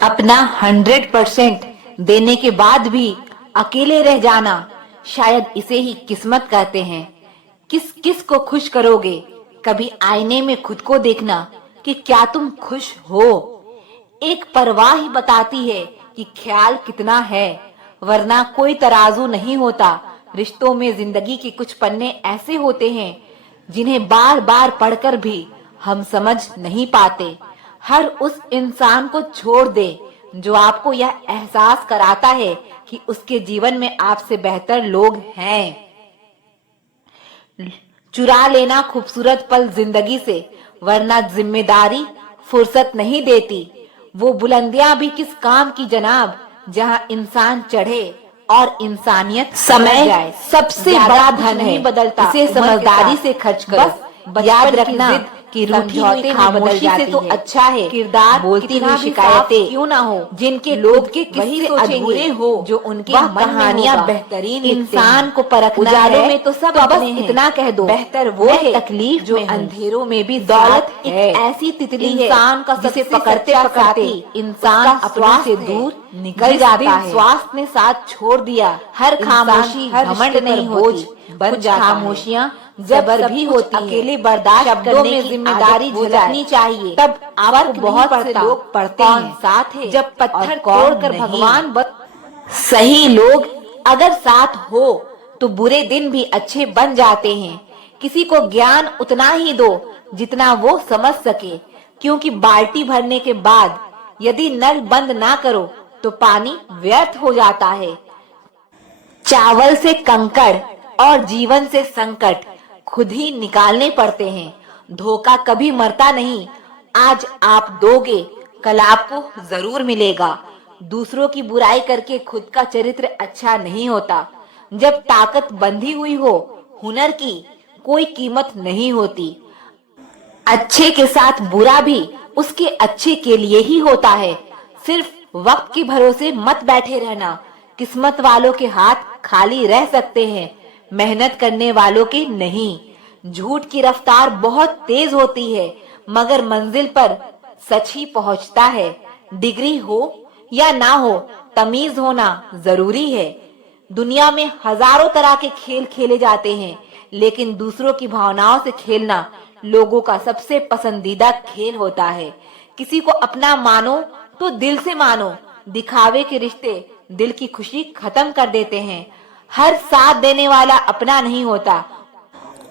अपना 100% देने के बाद भी अकेले रह जाना, शायद इसे ही किस्मत कहते हैं। किस किस को खुश करोगे? कभी आईने में खुद को देखना कि क्या तुम खुश हो। एक परवाह ही बताती है कि ख्याल कितना है, वरना कोई तराजू नहीं होता। रिश्तों में जिंदगी के कुछ पन्ने ऐसे होते हैं जिन्हें बार बार पढ़कर भी हम समझ नहीं पाते। हर उस इंसान को छोड़ दे जो आपको यह एहसास कराता है कि उसके जीवन में आपसे बेहतर लोग हैं। चुरा लेना खूबसूरत पल जिंदगी से, वरना जिम्मेदारी फुर्सत नहीं देती। वो बुलंदियां भी किस काम की जनाब, जहां इंसान चढ़े और इंसानियत समय जाए। सबसे बड़ा धन नहीं है, बदलता, इसे समझदारी से खर्च करो। बस याद रखना कि रूठी हुई खामोशी से तो अच्छा है किरदार बोलती कितना हुई भी शिकायतें साफ क्यों ना हो, जिनके लोग के वही किस्से सोचेंगे अधूरे हो जो उनके वह मन में कहानियां होगा। बेहतरीन इंसान को परखना उजालों है में तो सब तो बस अपने हैं। इतना कह दो, बेहतर वो मैं है तकलीफ जो में हूँ। अंधेरों में भी दौलत साथ एक है। ऐसी तितली है इंसान का जिसे सबसे पकड़ते सच्चा पकड़ते साथी इंसान उसका अपने से स्वास्थ्य है। दूर निकल जिस जाता दिन है। स्वास्थ्य ने साथ छोड़ दिया, हर खामोशी हर घमंड रिश्ते पर नहीं बोझ होती, बन कुछ जाता है। खामोशियां जब सबर सब भी कुछ होती है। अकेले बर्दाश्त शब्दों करने में की जिम्मेदारी आदत हो झलकनी जाए, चाहिए। तब आपको फर्क बहुत नहीं से पड़ता लोग पढ़ते कौन हैं साथ है। जब और पत्थर कौन तोड़कर नहीं। भगवान सही लोग अगर साथ हो तो बुरे दिन भी अच्छे बन जाते हैं। किसी को ज्ञान उतना ही दो जितना वो समझ सके, क्योंकि बाल्टी भरने के बाद यदि नल बंद ना करो तो पानी व्यर्थ हो जाता है। चावल से कंकड़ और जीवन से संकट खुद ही निकालने पड़ते हैं। धोखा कभी मरता नहीं, आज आप दोगे कल आपको जरूर मिलेगा। दूसरों की बुराई करके खुद का चरित्र अच्छा नहीं होता। जब ताकत बंधी हुई हो, हुनर की कोई कीमत नहीं होती। अच्छे के साथ बुरा भी उसके अच्छे के लिए ही होता है। सिर्फ वक्त के भरोसे मत बैठे रहना। किस्मत वालों के हाथ खाली रह सकते हैं, मेहनत करने वालों के नहीं। झूठ की रफ्तार बहुत तेज होती है, मगर मंजिल पर सच ही पहुंचता है। डिग्री हो या ना हो, तमीज होना जरूरी है। दुनिया में हजारों तरह के खेल खेले जाते हैं, लेकिन दूसरों की भावनाओं से खेलना लोगों का सबसे पसंदीदा खेल होता है। किसी को अपना मानो तो दिल से मानो। दिखावे के रिश्ते दिल की खुशी खत्म कर देते हैं। हर साथ देने वाला अपना नहीं होता,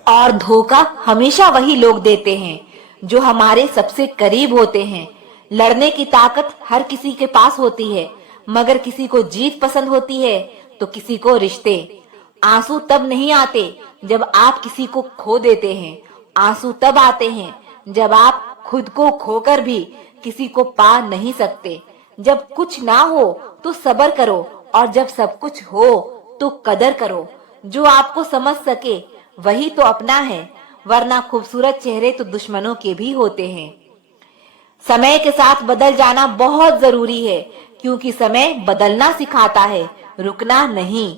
और धोखा हमेशा वही लोग देते हैं जो हमारे सबसे करीब होते हैं। लड़ने की ताकत हर किसी के पास होती है, मगर किसी को जीत पसंद होती है तो किसी को रिश्ते। आंसू तब नहीं आते जब आप किसी को खो देते हैं, आंसू तब आते हैं जब आप खुद को खोकर भी किसी को पा नहीं सकते। जब कुछ ना हो तो सब्र करो, और जब सब कुछ हो तो कदर करो। जो आपको समझ सके वही तो अपना है, वरना खूबसूरत चेहरे तो दुश्मनों के भी होते हैं। समय के साथ बदल जाना बहुत जरूरी है, क्योंकि समय बदलना सिखाता है, रुकना नहीं।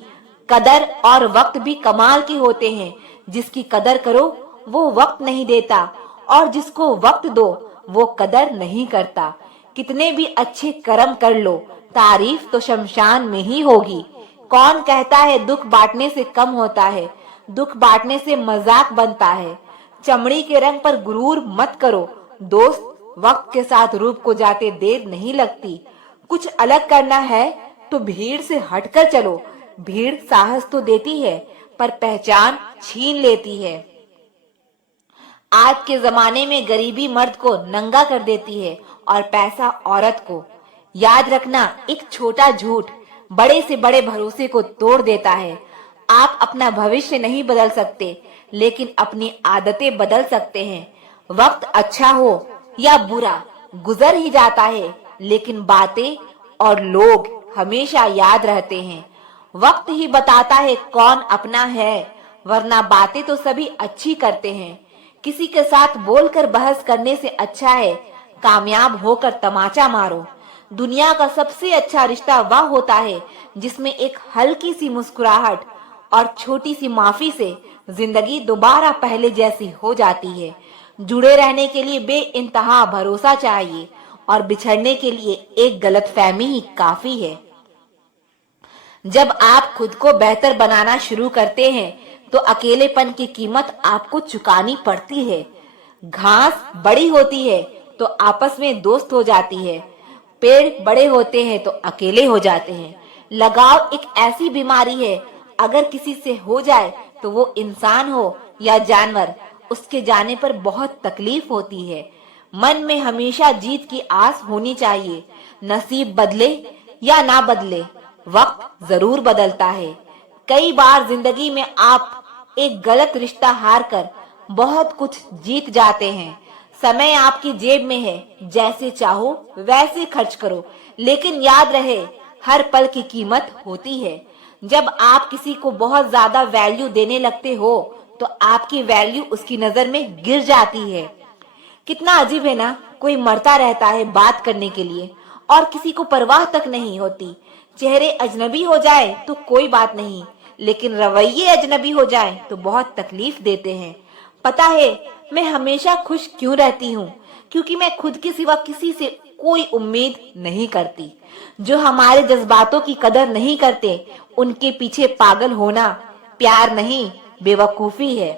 कदर और वक्त भी कमाल के होते हैं। जिसकी कदर करो वो वक्त नहीं देता, और जिसको वक्त दो वो कदर नहीं करता। कितने भी अच्छे कर्म कर लो, तारीफ तो शमशान में ही होगी। कौन कहता है दुख बांटने से कम होता है? दुख बांटने से मजाक बनता है। चमड़ी के रंग पर गुरूर मत करो दोस्त, वक्त के साथ रूप को जाते देर नहीं लगती। कुछ अलग करना है तो भीड़ से हटकर चलो। भीड़ साहस तो देती है, पर पहचान छीन लेती है। आज के जमाने में गरीबी मर्द को नंगा कर देती है और पैसा औरत को। याद रखना, एक छोटा झूठ बड़े से बड़े भरोसे को तोड़ देता है। आप अपना भविष्य नहीं बदल सकते, लेकिन अपनी आदतें बदल सकते हैं। वक्त अच्छा हो या बुरा गुजर ही जाता है, लेकिन बातें और लोग हमेशा याद रहते हैं। वक्त ही बताता है कौन अपना है, वरना बातें तो सभी अच्छी करते हैं। किसी के साथ बोलकर बहस करने से अच्छा है कामयाब होकर तमाचा मारो। दुनिया का सबसे अच्छा रिश्ता वह होता है जिसमें एक हल्की सी मुस्कुराहट और छोटी सी माफी से जिंदगी दोबारा पहले जैसी हो जाती है। जुड़े रहने के लिए बेइंतहा भरोसा चाहिए, और बिछड़ने के लिए एक गलतफहमी ही काफी है। जब आप खुद को बेहतर बनाना शुरू करते हैं तो अकेलेपन की कीमत आपको चुकानी पड़ती है। घास बड़ी होती है तो आपस में दोस्त हो जाती है, पेड़ बड़े होते हैं तो अकेले हो जाते हैं। लगाव एक ऐसी बीमारी है, अगर किसी से हो जाए तो वो इंसान हो या जानवर, उसके जाने पर बहुत तकलीफ होती है। मन में हमेशा जीत की आस होनी चाहिए। नसीब बदले या ना बदले, वक्त जरूर बदलता है। कई बार जिंदगी में आप एक गलत रिश्ता हार कर बहुत कुछ जीत जाते हैं। समय आपकी जेब में है, जैसे चाहो वैसे खर्च करो, लेकिन याद रहे हर पल की कीमत होती है। जब आप किसी को बहुत ज्यादा वैल्यू देने लगते हो तो आपकी वैल्यू उसकी नजर में गिर जाती है। कितना अजीब है ना, कोई मरता रहता है बात करने के लिए और किसी को परवाह तक नहीं होती। चेहरे अजनबी हो जाए तो कोई बात नहीं, लेकिन रवैये अजनबी हो जाए तो बहुत तकलीफ देते हैं। पता है मैं हमेशा खुश क्यों रहती हूँ? क्योंकि मैं खुद के सिवा किसी से कोई उम्मीद नहीं करती। जो हमारे जज्बातों की कदर नहीं करते उनके पीछे पागल होना प्यार नहीं, बेवकूफी है।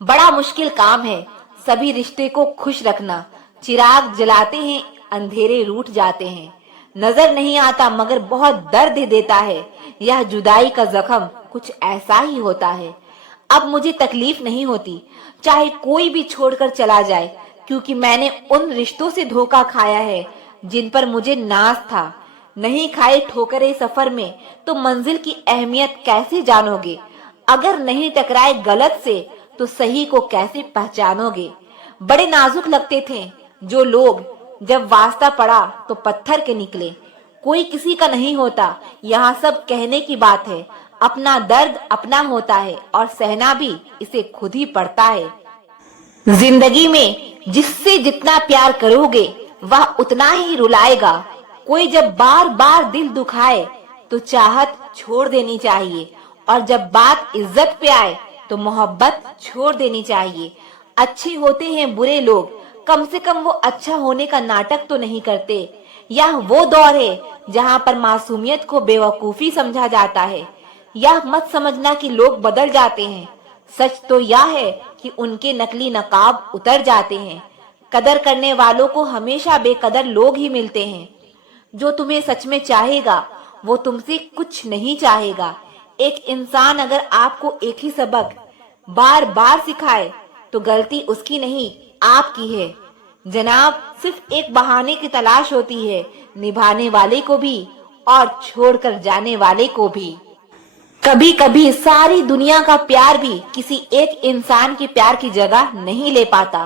बड़ा मुश्किल काम है सभी रिश्ते को खुश रखना। चिराग जलाते हैं, अंधेरे रूठ जाते हैं। नजर नहीं आता मगर बहुत दर्द देता है। यह जुदाई का जख्म कुछ ऐसा ही होता है। अब मुझे तकलीफ नहीं होती चाहे कोई भी छोड़कर चला जाए, क्योंकि मैंने उन रिश्तों से धोखा खाया है जिन पर मुझे नाज था। नहीं खाए ठोकरे सफर में तो मंजिल की अहमियत कैसे जानोगे? अगर नहीं टकराए गलत से तो सही को कैसे पहचानोगे? बड़े नाजुक लगते थे जो लोग, जब वास्ता पड़ा तो पत्थर के निकले। कोई किसी का नहीं होता, यहाँ सब कहने की बात है। अपना दर्द अपना होता है और सहना भी इसे खुद ही पड़ता है। जिंदगी में जिससे जितना प्यार करोगे वह उतना ही रुलाएगा। कोई जब बार बार दिल दुखाए तो चाहत छोड़ देनी चाहिए, और जब बात इज्जत पे आए तो मोहब्बत छोड़ देनी चाहिए। अच्छे होते हैं बुरे लोग, कम से कम वो अच्छा होने का नाटक तो नहीं करते। यह वो दौर है जहाँ पर मासूमियत को बेवकूफी समझा जाता है। यह मत समझना कि लोग बदल जाते हैं, सच तो यह है कि उनके नकली नकाब उतर जाते हैं। कदर करने वालों को हमेशा बेकदर लोग ही मिलते हैं। जो तुम्हें सच में चाहेगा वो तुमसे कुछ नहीं चाहेगा। एक इंसान अगर आपको एक ही सबक बार बार सिखाए तो गलती उसकी नहीं आपकी है। जनाब, सिर्फ एक बहाने की तलाश होती है, निभाने वाले को भी और छोड़कर जाने वाले को भी। कभी कभी सारी दुनिया का प्यार भी किसी एक इंसान के प्यार की जगह नहीं ले पाता।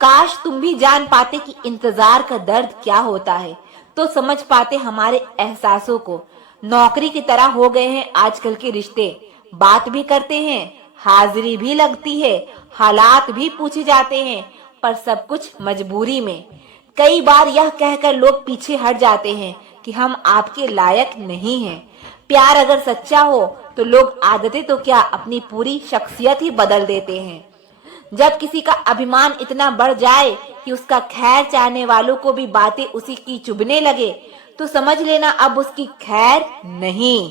काश तुम भी जान पाते कि इंतजार का दर्द क्या होता है, तो समझ पाते हमारे एहसासों को। नौकरी की तरह हो गए हैं आजकल के रिश्ते। बात भी करते हैं, हाजिरी भी लगती है, हालात भी पूछे जाते हैं, पर सब कुछ मजबूरी में। कई बार यह कहकर लोग पीछे हट जाते हैं कि हम आपके लायक नहीं हैं। प्यार अगर सच्चा हो तो लोग आदतें तो क्या अपनी पूरी शख्सियत ही बदल देते हैं। जब किसी का अभिमान इतना बढ़ जाए कि उसका खैर चाहने वालों को भी बातें उसी की चुभने लगे तो समझ लेना अब उसकी खैर नहीं।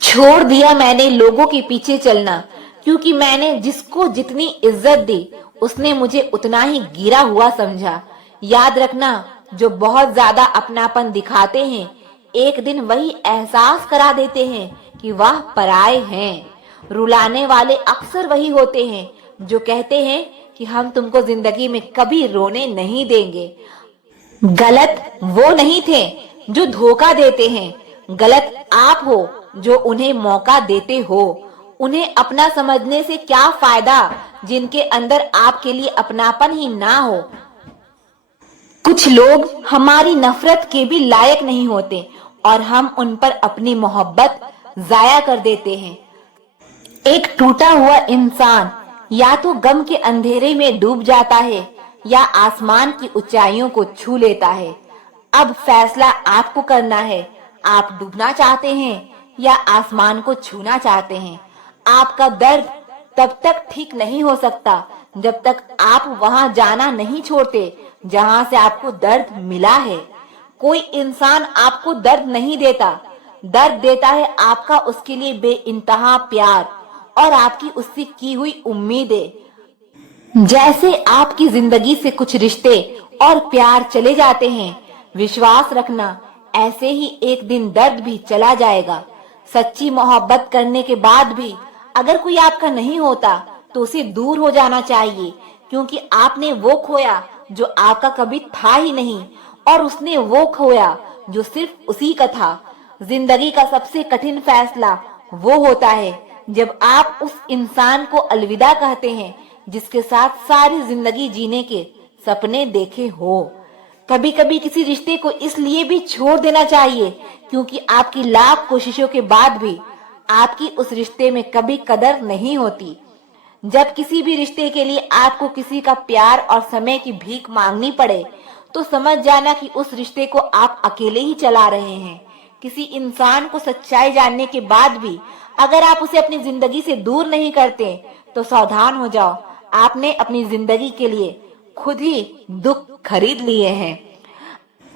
छोड़ दिया मैंने लोगों के पीछे चलना, क्योंकि मैंने जिसको जितनी इज्जत दी उसने मुझे उतना ही गिरा हुआ समझा। याद रखना, जो बहुत ज्यादा अपनापन दिखाते हैं एक दिन वही एहसास करा देते हैं कि वह पराए हैं। रुलाने वाले अक्सर वही होते हैं जो कहते हैं कि हम तुमको जिंदगी में कभी रोने नहीं देंगे। गलत वो नहीं थे जो धोखा देते हैं, गलत आप हो जो उन्हें मौका देते हो। उन्हें अपना समझने से क्या फायदा जिनके अंदर आपके लिए अपनापन ही ना हो। कुछ लोग हमारी नफरत के भी लायक नहीं होते और हम उन पर अपनी मोहब्बत जाया कर देते हैं। एक टूटा हुआ इंसान या तो गम के अंधेरे में डूब जाता है या आसमान की ऊंचाइयों को छू लेता है। अब फैसला आपको करना है, आप डूबना चाहते हैं या आसमान को छूना चाहते हैं। आपका दर्द तब तक ठीक नहीं हो सकता जब तक आप वहां जाना नहीं छोड़ते जहां से आपको दर्द मिला है। कोई इंसान आपको दर्द नहीं देता, दर्द देता है आपका उसके लिए बेइंतहा प्यार और आपकी उससे की हुई उम्मीदें। जैसे आपकी जिंदगी से कुछ रिश्ते और प्यार चले जाते हैं, विश्वास रखना ऐसे ही एक दिन दर्द भी चला जाएगा। सच्ची मोहब्बत करने के बाद भी अगर कोई आपका नहीं होता तो उसे दूर हो जाना चाहिए, क्योंकि आपने वो खोया जो आपका कभी था ही नहीं और उसने वो खोया जो सिर्फ उसी का था। जिंदगी का सबसे कठिन फैसला वो होता है जब आप उस इंसान को अलविदा कहते हैं जिसके साथ सारी जिंदगी जीने के सपने देखे हो। कभी कभी किसी रिश्ते को इसलिए भी छोड़ देना चाहिए क्योंकि आपकी लाख कोशिशों के बाद भी आपकी उस रिश्ते में कभी कदर नहीं होती। जब किसी भी रिश्ते के लिए आपको किसी का प्यार और समय की भीख मांगनी पड़े तो समझ जाना कि उस रिश्ते को आप अकेले ही चला रहे हैं। किसी इंसान को सच्चाई जानने के बाद भी अगर आप उसे अपनी जिंदगी से दूर नहीं करते तो सावधान हो जाओ, आपने अपनी जिंदगी के लिए खुद ही दुख खरीद लिए हैं।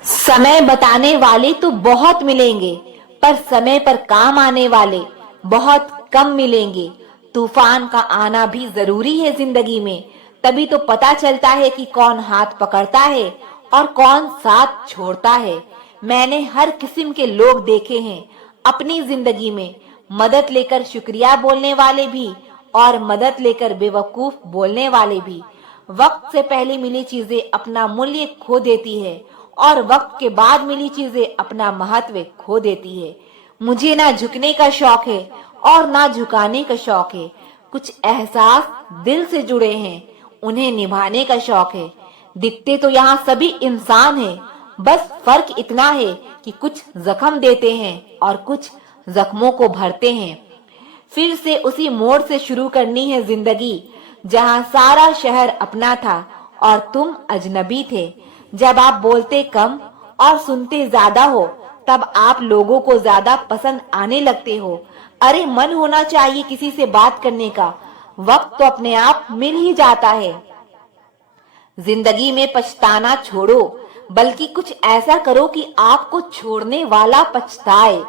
समय बताने वाले तो बहुत मिलेंगे, पर समय पर काम आने वाले बहुत कम मिलेंगे। तूफान का आना भी जरूरी है जिंदगी में, तभी तो पता चलता है कि कौन हाथ पकड़ता है और कौन साथ छोड़ता है। मैंने हर किस्म के लोग देखे हैं अपनी जिंदगी में, मदद लेकर शुक्रिया बोलने वाले भी और मदद लेकर बेवकूफ बोलने वाले भी। वक्त से पहले मिली चीजें अपना मूल्य खो देती है और वक्त के बाद मिली चीजें अपना महत्व खो देती है। मुझे ना झुकने का शौक है और ना झुकाने का शौक है। कुछ एहसास दिल से जुड़े हैं, उन्हें निभाने का शौक है। दिखते तो यहाँ सभी इंसान हैं, बस फर्क इतना है कि कुछ जख्म देते हैं और कुछ जख्मों को भरते हैं। फिर से उसी मोड़ से शुरू करनी है जिंदगी जहाँ सारा शहर अपना था और तुम अजनबी थे। जब आप बोलते कम और सुनते ज्यादा हो तब आप लोगों को ज्यादा पसंद आने लगते हो। अरे मन होना चाहिए किसी से बात करने का, वक्त तो अपने आप मिल ही जाता है। जिंदगी में पछताना छोड़ो, बल्कि कुछ ऐसा करो कि आपको छोड़ने वाला पछताए।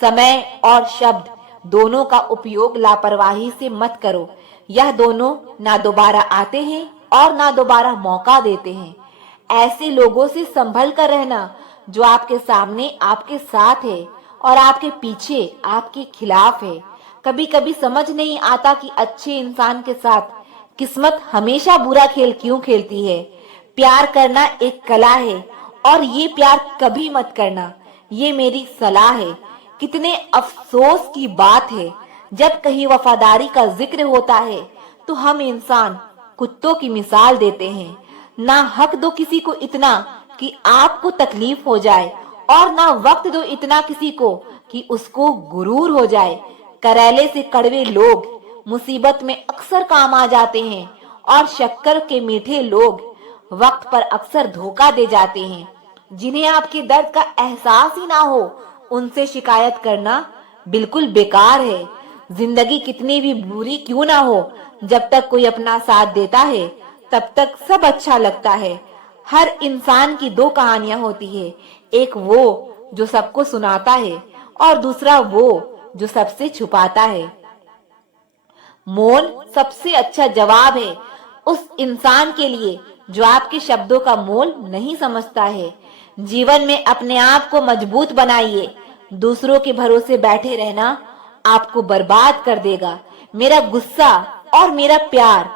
समय और शब्द दोनों का उपयोग लापरवाही से मत करो, यह दोनों ना दोबारा आते हैं और ना दोबारा मौका देते हैं। ऐसे लोगों से संभल कर रहना जो आपके सामने आपके साथ है और आपके पीछे आपके खिलाफ है। कभी कभी समझ नहीं आता कि अच्छे इंसान के साथ किस्मत हमेशा बुरा खेल क्यों खेलती है। प्यार करना एक कला है और ये प्यार कभी मत करना, ये मेरी सलाह है। कितने अफसोस की बात है, जब कहीं वफादारी का जिक्र होता है तो हम इंसान कुत्तों की मिसाल देते हैं। ना हक दो किसी को इतना कि आपको तकलीफ हो जाए और ना वक्त दो इतना किसी को कि उसको गुरूर हो जाए। करेले से कड़वे लोग मुसीबत में अक्सर काम आ जाते हैं और शक्कर के मीठे लोग वक्त पर अक्सर धोखा दे जाते हैं। जिन्हें आपके दर्द का एहसास ही ना हो उनसे शिकायत करना बिल्कुल बेकार है। जिंदगी कितनी भी बुरी क्यों ना हो, जब तक कोई अपना साथ देता है तब तक सब अच्छा लगता है। हर इंसान की दो कहानियां होती है, एक वो जो सबको सुनाता है और दूसरा वो जो सबसे छुपाता है। मौन सबसे अच्छा जवाब है उस इंसान के लिए जो आपके शब्दों का मोल नहीं समझता है। जीवन में अपने आप को मजबूत बनाइए, दूसरों के भरोसे बैठे रहना आपको बर्बाद कर देगा। मेरा गुस्सा और मेरा प्यार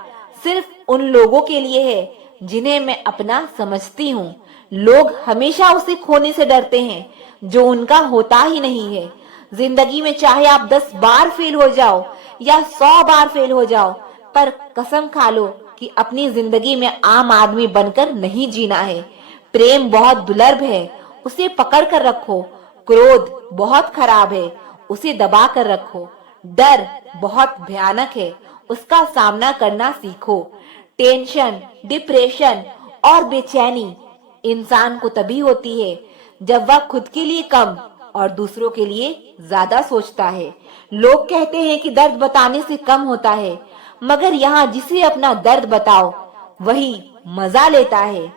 सिर्फ उन लोगों के लिए है जिन्हें मैं अपना समझती हूँ। लोग हमेशा उसे खोने से डरते हैं जो उनका होता ही नहीं है। जिंदगी में चाहे आप 10 बार फेल हो जाओ या 100 बार फेल हो जाओ, पर कसम खा लो कि अपनी जिंदगी में आम आदमी बनकर नहीं जीना है। प्रेम बहुत दुर्लभ है, उसे पकड़ कर रखो। क्रोध बहुत खराब है, उसे दबा कर रखो। डर बहुत भयानक है, उसका सामना करना सीखो। टेंशन, डिप्रेशन और बेचैनी इंसान को तभी होती है जब वह खुद के लिए कम और दूसरों के लिए ज्यादा सोचता है। लोग कहते हैं कि दर्द बताने से कम होता है, मगर यहाँ जिसे अपना दर्द बताओ वही मजा लेता है।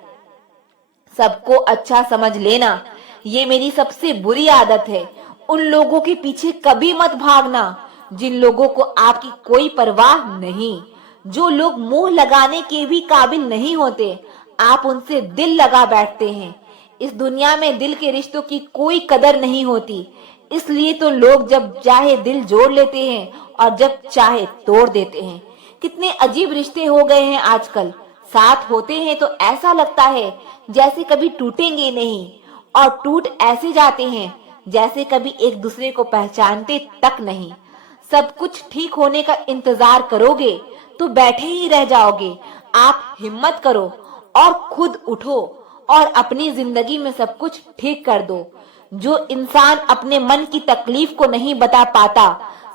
सबको अच्छा समझ लेना ये मेरी सबसे बुरी आदत है। उन लोगों के पीछे कभी मत भागना जिन लोगों को आपकी कोई परवाह नहीं। जो लोग मुंह लगाने के भी काबिल नहीं होते, आप उनसे दिल लगा बैठते हैं। इस दुनिया में दिल के रिश्तों की कोई कदर नहीं होती, इसलिए तो लोग जब चाहे दिल जोड़ लेते हैं और जब चाहे तोड़ देते हैं। कितने अजीब रिश्ते हो गए हैं आजकल। साथ होते हैं तो ऐसा लगता है जैसे कभी टूटेंगे नहीं, और टूट ऐसे जाते हैं जैसे कभी एक दूसरे को पहचानते तक नहीं। सब कुछ ठीक होने का इंतजार करोगे तो बैठे ही रह जाओगे। आप हिम्मत करो और खुद उठो और अपनी जिंदगी में सब कुछ ठीक कर दो। जो इंसान अपने मन की तकलीफ को नहीं बता पाता,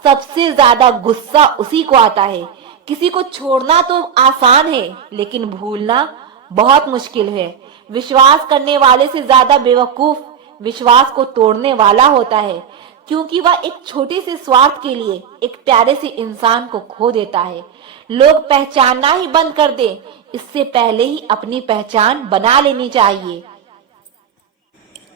सबसे ज्यादा गुस्सा उसी को आता है। किसी को छोड़ना तो आसान है, लेकिन भूलना बहुत मुश्किल है। विश्वास करने वाले से ज्यादा बेवकूफ विश्वास को तोड़ने वाला होता है, क्योंकि वह एक छोटे से स्वार्थ के लिए एक प्यारे से इंसान को खो देता है। लोग पहचानना ही बंद कर दे, इससे पहले ही अपनी पहचान बना लेनी चाहिए।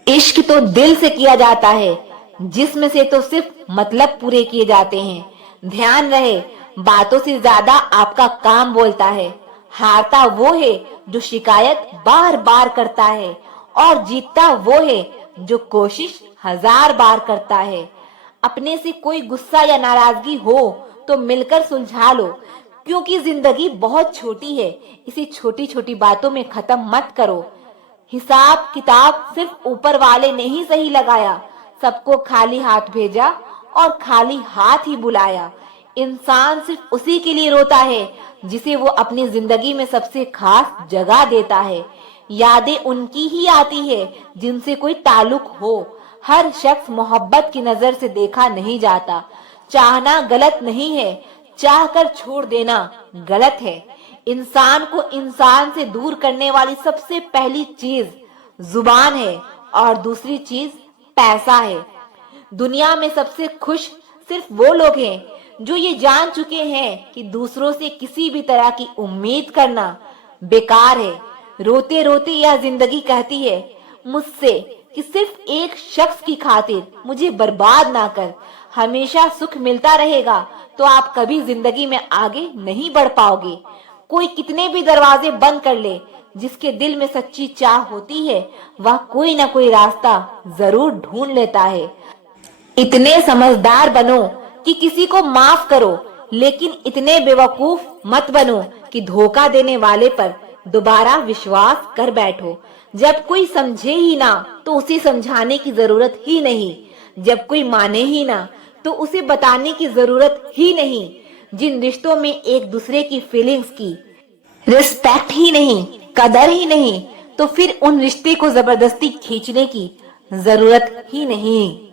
इश्क तो दिल से किया जाता है, जिस्म से तो सिर्फ मतलब पूरे किए जाते हैं। ध्यान रहे, बातों से ज्यादा आपका काम बोलता है। हारता वो है जो शिकायत बार बार करता है, और जीतता वो है जो कोशिश 1000 बार करता है। अपने से कोई गुस्सा या नाराजगी हो तो मिलकर सुलझा लो, क्योंकि जिंदगी बहुत छोटी है। इसी छोटी छोटी बातों में खत्म मत करो। हिसाब किताब सिर्फ ऊपर वाले ने ही सही लगाया। सबको खाली हाथ भेजा और खाली हाथ ही बुलाया। इंसान सिर्फ उसी के लिए रोता है जिसे वो अपनी जिंदगी में सबसे खास जगह देता है। यादें उनकी ही आती है जिनसे कोई ताल्लुक हो। हर शख्स मोहब्बत की नजर से देखा नहीं जाता। चाहना गलत नहीं है, चाहकर छोड़ देना गलत है। इंसान को इंसान से दूर करने वाली सबसे पहली चीज जुबान है, और दूसरी चीज पैसा है। दुनिया में सबसे खुश सिर्फ वो लोग हैं जो ये जान चुके हैं कि दूसरों से किसी भी तरह की उम्मीद करना बेकार है। रोते रोते यह जिंदगी कहती है मुझसे कि सिर्फ एक शख्स की खातिर मुझे बर्बाद ना कर। हमेशा सुख मिलता रहेगा तो आप कभी जिंदगी में आगे नहीं बढ़ पाओगे। कोई कितने भी दरवाजे बंद कर ले, जिसके दिल में सच्ची चाह होती है वह कोई ना कोई रास्ता जरूर ढूंढ लेता है। इतने समझदार बनो कि किसी को माफ करो, लेकिन इतने बेवकूफ मत बनो कि धोखा देने वाले पर दोबारा विश्वास कर बैठो। जब कोई समझे ही ना तो उसे समझाने की जरूरत ही नहीं। जब कोई माने ही ना तो उसे बताने की जरूरत ही नहीं। जिन रिश्तों में एक दूसरे की फीलिंग्स की रिस्पेक्ट ही नहीं, कदर ही नहीं, तो फिर उन रिश्ते को जबरदस्ती खींचने की जरूरत ही नहीं।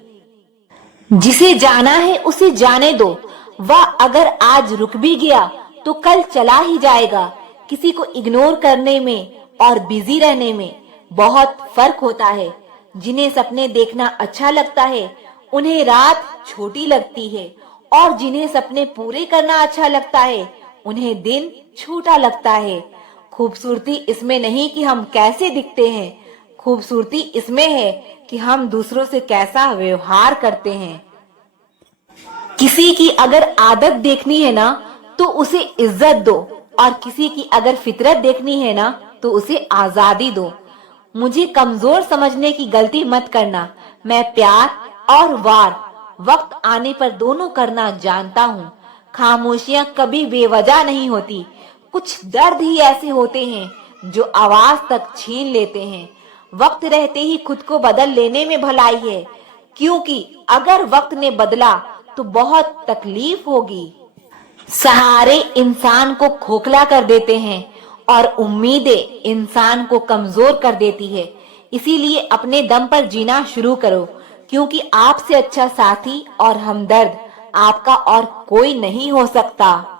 जिसे जाना है उसे जाने दो। वह अगर आज रुक भी गया तो कल चला ही जाएगा। किसी को इग्नोर करने में और बिजी रहने में बहुत फर्क होता है। जिन्हें सपने देखना अच्छा लगता है उन्हें रात छोटी लगती है, और जिन्हें सपने पूरे करना अच्छा लगता है उन्हें दिन छोटा लगता है। खूबसूरती इसमें नहीं कि हम कैसे दिखते हैं, खूबसूरती इसमें है कि हम दूसरों से कैसा व्यवहार करते हैं। किसी की अगर आदत देखनी है ना तो उसे इज्जत दो, और किसी की अगर फितरत देखनी है ना तो उसे आजादी दो। मुझे कमजोर समझने की गलती मत करना। मैं प्यार और वार वक्त आने पर दोनों करना जानता हूँ। खामोशियां कभी बेवजह नहीं होती। कुछ दर्द ही ऐसे होते हैं जो आवाज तक छीन लेते हैं। वक्त रहते ही खुद को बदल लेने में भलाई है, क्योंकि अगर वक्त ने बदला तो बहुत तकलीफ होगी। सहारे इंसान को खोखला कर देते हैं और उम्मीदें इंसान को कमजोर कर देती है। इसीलिए अपने दम पर जीना शुरू करो, क्योंकि आपसे अच्छा साथी और हमदर्द आपका और कोई नहीं हो सकता।